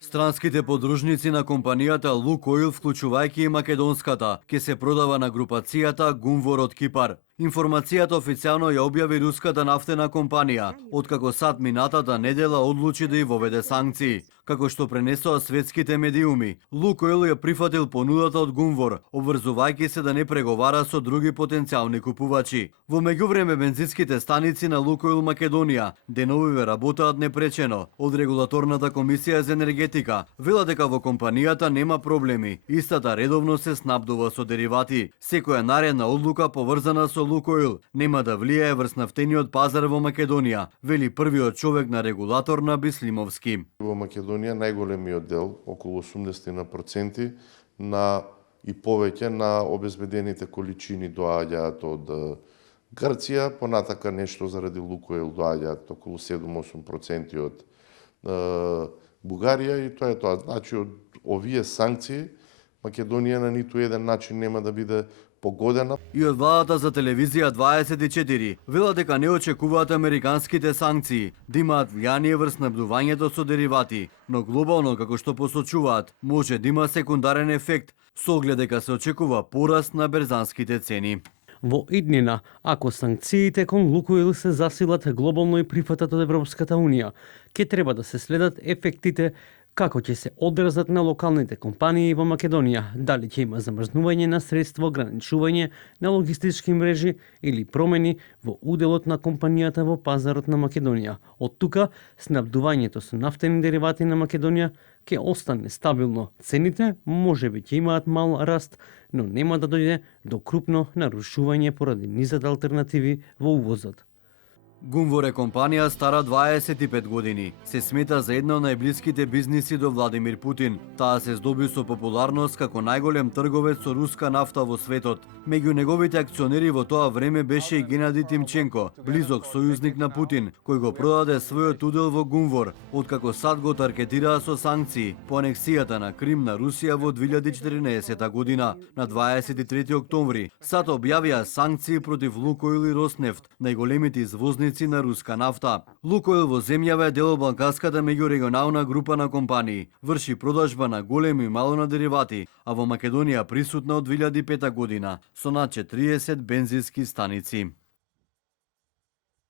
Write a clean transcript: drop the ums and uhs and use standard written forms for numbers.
Странските подружници на компанијата Лукойл, вклучувајќи и македонската, ќе се продава на групацијата Гунвор од Кипар. Информацијата официјално ја објави руската нафтена компанија, откако САД минатата недела одлучи да ја воведе санкции. Како што пренесоа светските медиуми, Лукойл ја прифатил понудата од Гунвор, обврзувајќи се да не преговара со други потенцијални купувачи. Во меѓувреме бензинските станици на Лукойл Македонија деновиве работаат непречено. Од регулаторната комисија за енергетика велат дека во компанијата нема проблеми. Истата редовно се снабдува со деривати. Секоја наредна одлука поврзана со Лукойл нема да влијае врз нафтениот пазар во Македонија, вели првиот човек на регулатор на Бислимовски. Во Македонија најголемиот дел, околу 80% на и повеќе на обезбедените количини доаѓаат од Грција, понатака нешто заради Лукойл доаѓаат околу 7-8% од Бугарија и тоа е тоа. Значи, од овие санкции Македонија на ниту еден начин нема да биде погодена. И од владата за телевизија 24 велат дека не очекуваат американските санкции да имаат влијание врз снабдувањето со деривати, но глобално, како што посочуваат, може да има секундарен ефект со оглед дека се очекува пораст на берзанските цени. Во иднина, ако санкциите кон Лукойл се засилат глобално и прифатат од Европската Унија, ќе треба да се следат ефектите како ќе се одразат на локалните компании во Македонија, дали ќе има замрзнување на средства, ограничување на логистички мрежи или промени во уделот на компанијата во пазарот на Македонија. Од тука, снабдувањето со нафтени деривати на Македонија ќе остане стабилно. Цените можеби ќе имаат мал раст, но нема да дојде до крупно нарушување поради низата алтернативи во увозот. Гунвор е компанија стара 25 години. Се смета за една од најблиските бизниси до Владимир Путин. Таа се здоби со популарност како најголем трговец со руска нафта во светот. Меѓу неговите акционери во тоа време беше и Геннади Тимченко, близок сојузник на Путин, кој го продаде својот удел во Гунвор, откако САД го таргетираа со санкции по анексијата на Крим на Русија во 2014 година. На 23 октомври САД објавија санкции против Лукойл и Роснефт, најголемите извозници на руска нафта. Лукойл во земјава е дел од Балканската меѓурегионална група на компании, врши продажба на големи и мало на деривати, а во Македонија присутна од 2005 година со над 40 бензински станици.